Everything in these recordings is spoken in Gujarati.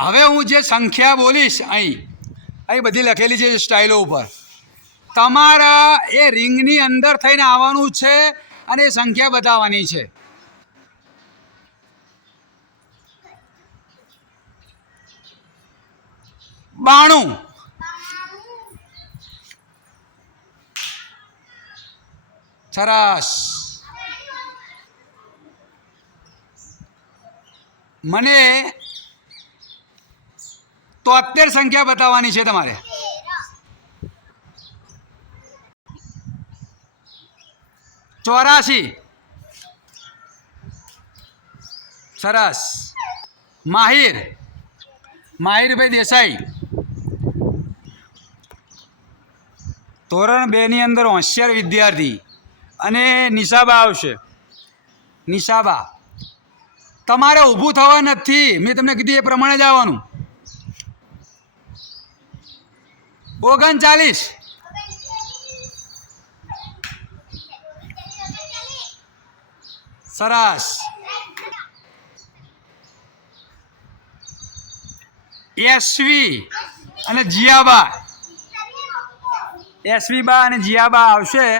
હવે હું જે સંખ્યા બોલીશ અહીં અહીં બધી લખેલી છે સ્ટાઇલો ઉપર. તમારા એ રિંગની અંદર થઈને આવવાનું છે અને એ સંખ્યા બતાવવાની છે. બાણું. સરસ મને તોતેર સંખ્યા બતાવવાની છે તમારે. ચોરાશી સરસ. માહિર. માહિરભાઈ દેસાઈ. ધોરણ બેની અંદર હોશિયાર વિદ્યાર્થી અને નિશાબા આવશે. નિશાબા, તમારે ઊભું થવા નથી. મેં તમને કીધું એ પ્રમાણે જ આવવાનું. ઓગણચાલીસ. સરસ. એસવી અને જીયાબા. એસવી બા અને જીયાબા આવશે.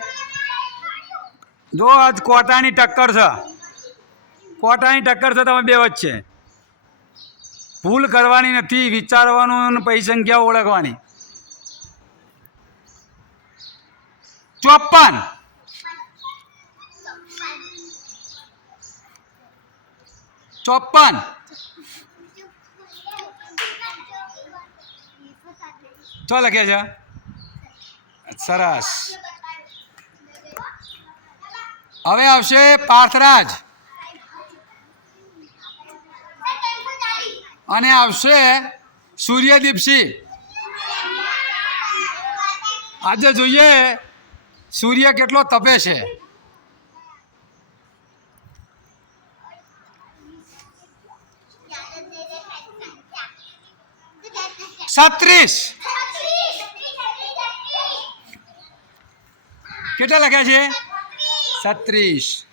જો આજ કોટાની ટક્કર છે. કોટાની ટક્કર છે, તમે બે વચ્ચે ભૂલ કરવાની નથી, વિચારવાનું પછી સંખ્યા ઓળખવાની. ચોપન. ચોપન. ચો લખે છે? સરસ. હવે આવશે પાર્થરાજ. અને આવશે સૂર્યદીપસિંહ. આજે જોઈએ સૂર્ય કેટલો તપે છે? છત્રીસ. કેટલા લખ્યા છે? છત્રીસ.